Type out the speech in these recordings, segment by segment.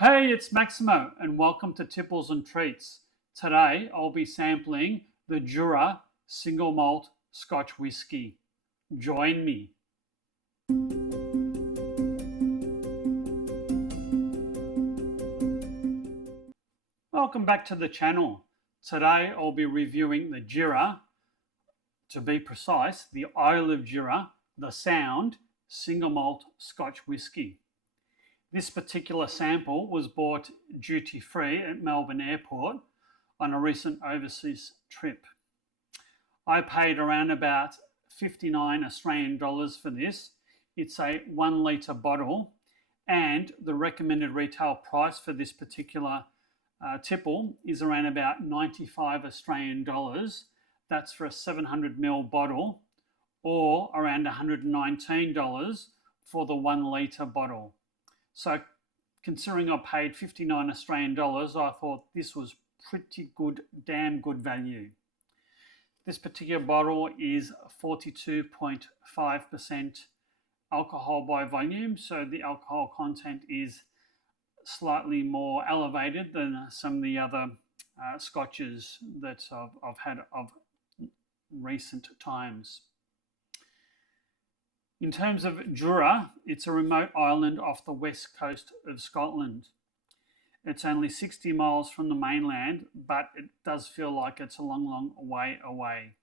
Hey, it's Maximo, and welcome to Tipples and Treats. Today I'll be sampling the Jura single malt Scotch Whisky. Join me. Welcome back to the channel. Today I'll be reviewing the Jura, to be precise, the Isle of Jura, the Sound single malt Scotch Whisky. This particular sample was bought duty free at Melbourne Airport on a recent overseas trip. I paid around about 59 Australian dollars for this. It's a 1 litre bottle, and the recommended retail price for this particular tipple is around about 95 Australian dollars. That's for a 700ml bottle, or around $119 for the 1 litre bottle. So considering I paid 59 Australian dollars, I thought this was pretty good, damn good value. This particular bottle is 42.5% alcohol by volume, so the alcohol content is slightly more elevated than some of the other scotches that I've had of recent times. In terms of Jura, it's a remote island off the west coast of Scotland. It's only 60 miles from the mainland, but it does feel like it's a long, long way away.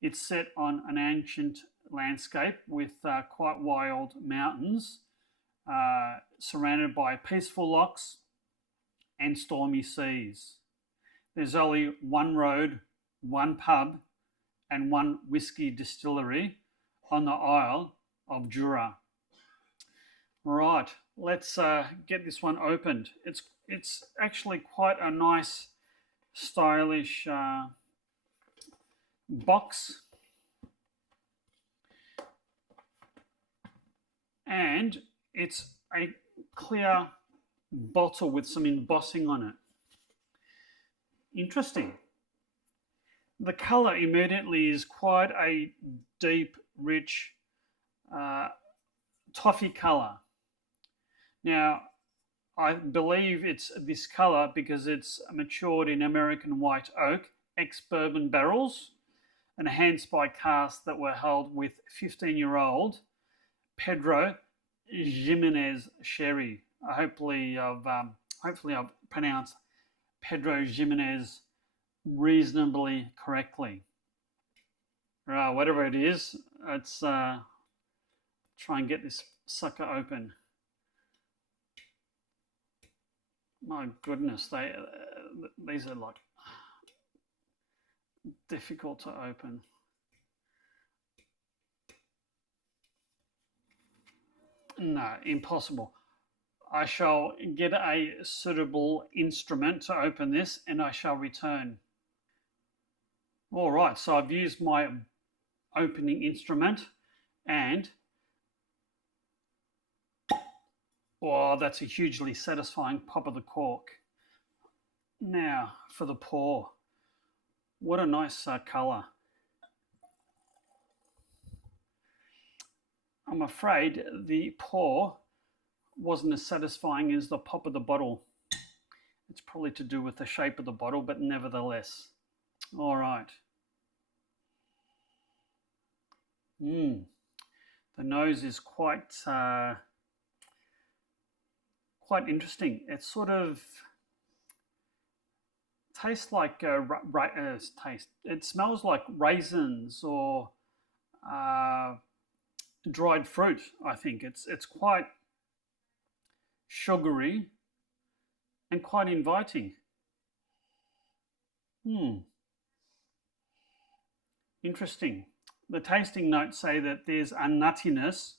It's set on an ancient landscape with quite wild mountains, surrounded by peaceful lochs and stormy seas. There's only one road, one pub, and one whisky distillery on the Isle of Jura. Right, let's get this one opened. It's actually quite a nice, stylish box, and it's a clear bottle with some embossing on it. Interesting. The colour immediately is quite a deep, rich toffee colour. Now, I believe it's this colour because it's matured in American white oak, ex-bourbon barrels, and enhanced by casks that were held with 15-year-old Pedro Ximenez sherry. Hopefully I've pronounced Pedro Ximenez reasonably correctly. Whatever it is, let's try and get this sucker open. My goodness, these are like difficult to open. No, impossible. I shall get a suitable instrument to open this, and I shall return. All right, so I've used my opening instrument, and oh, that's a hugely satisfying pop of the cork. Now for the pour. What a nice colour. I'm afraid the pour wasn't as satisfying as the pop of the bottle. It's probably to do with the shape of the bottle, but nevertheless. All right. The nose is quite interesting. It sort of tastes like it smells like raisins or dried fruit. I think it's quite sugary and quite inviting. Interesting. The tasting notes say that there's a nuttiness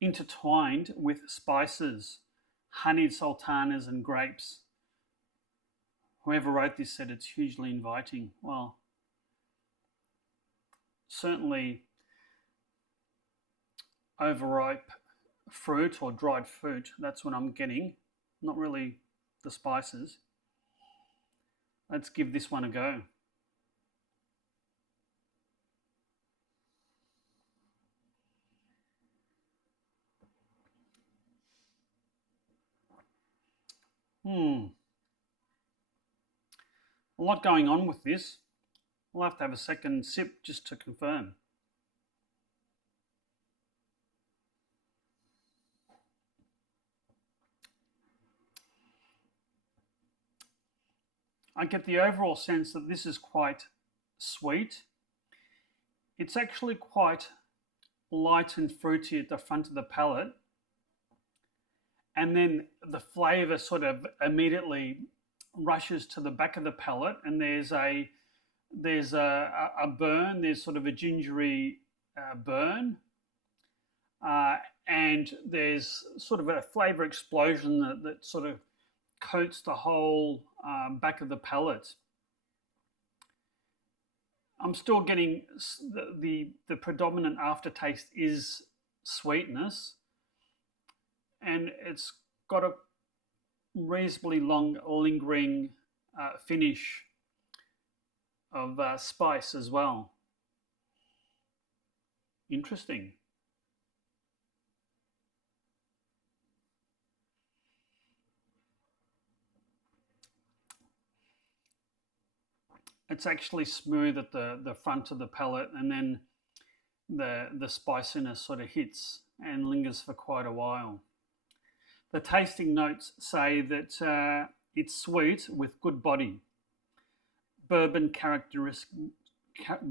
intertwined with spices, honeyed sultanas and grapes. Whoever wrote this said it's hugely inviting. Well, certainly overripe fruit or dried fruit, that's what I'm getting, not really the spices. Let's give this one a go. A lot going on with this. We'll have to have a second sip just to confirm. I get the overall sense that this is quite sweet. It's actually quite light and fruity at the front of the palate. And then the flavour sort of immediately rushes to the back of the palate, and there's a burn, there's sort of a gingery burn, and there's sort of a flavour explosion that sort of coats the whole back of the palate. I'm still getting the predominant aftertaste is sweetness, and it's got a reasonably long lingering finish of spice as well. Interesting. It's actually smooth at the front of the palate, and then the spiciness sort of hits and lingers for quite a while. The tasting notes say that it's sweet with good body. The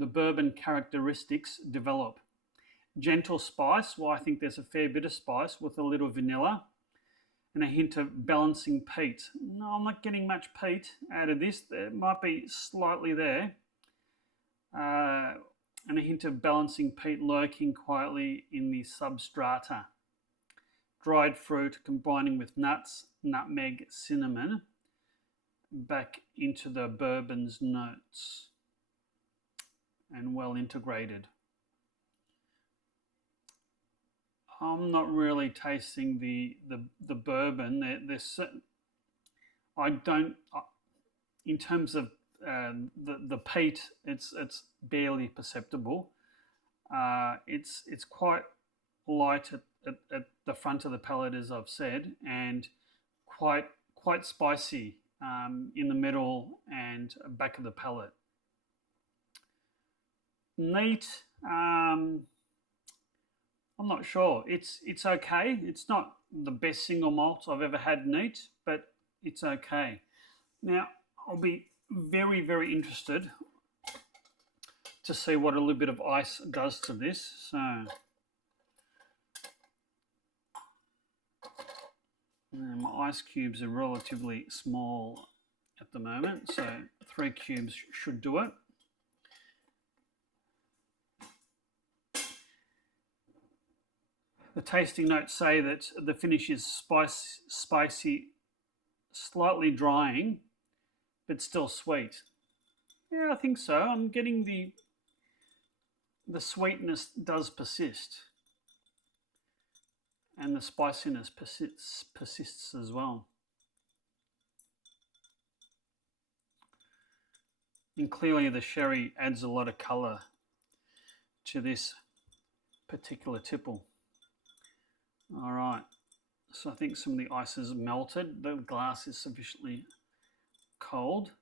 bourbon characteristics develop. Gentle spice, well, I think there's a fair bit of spice with a little vanilla and a hint of balancing peat. No, I'm not getting much peat out of this. There might be slightly there. And a hint of balancing peat lurking quietly in the substrata. Dried fruit combining with nuts, nutmeg, cinnamon, back into the bourbon's notes, and well integrated. I'm not really tasting the bourbon. There's I don't, in terms of the peat, it's barely perceptible. It's quite light at the front of the palate, as I've said, and quite spicy in the middle and back of the palate. Neat. I'm not sure. It's okay. It's not the best single malt I've ever had neat, but it's okay. Now, I'll be very, very interested to see what a little bit of ice does to this. So, my ice cubes are relatively small at the moment, so 3 cubes should do it. The tasting notes say that the finish is spicy, slightly drying, but still sweet. Yeah, I think so. I'm getting the sweetness does persist, and the spiciness persists as well. And clearly the sherry adds a lot of colour to this particular tipple. All right, so I think some of the ice is melted. The glass is sufficiently cold.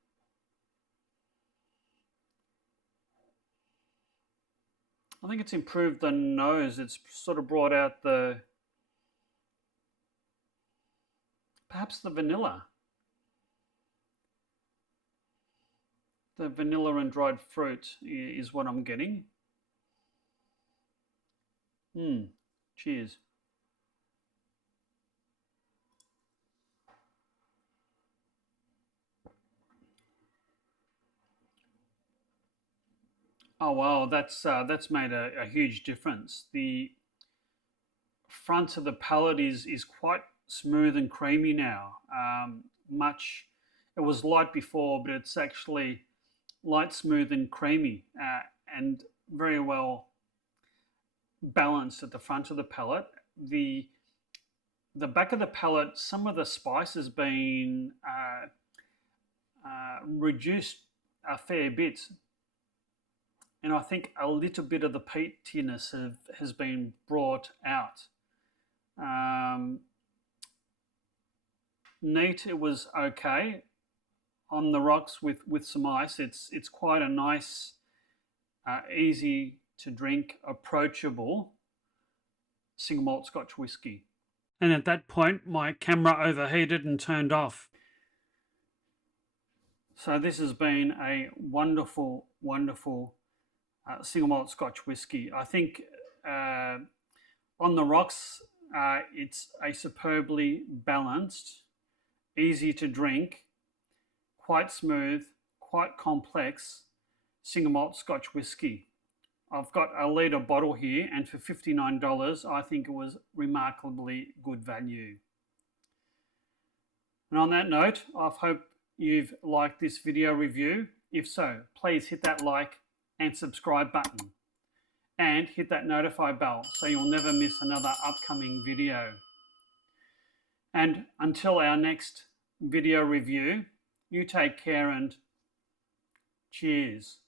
I think it's improved the nose. It's sort of brought out perhaps the vanilla. The vanilla and dried fruit is what I'm getting. Cheers. Oh wow, that's made a huge difference. The front of the palate is quite smooth and creamy now. It was light before, but it's actually light, smooth, and creamy, and very well balanced at the front of the palate. The back of the palate, some of the spice has been reduced a fair bit. And I think a little bit of the peatiness has been brought out. neat. It was okay. On the rocks with some ice, it's quite a nice, easy to drink, approachable single malt Scotch whisky. And at that point, my camera overheated and turned off. So this has been a wonderful, wonderful single malt Scotch whisky. I think on the rocks, it's a superbly balanced, easy to drink, quite smooth, quite complex single malt Scotch whisky. I've got a litre bottle here, and for $59, I think it was remarkably good value. And on that note, I hope you've liked this video review. If so, please hit that like and subscribe button, and hit that notify bell so you'll never miss another upcoming video. And until our next video review, you take care and cheers.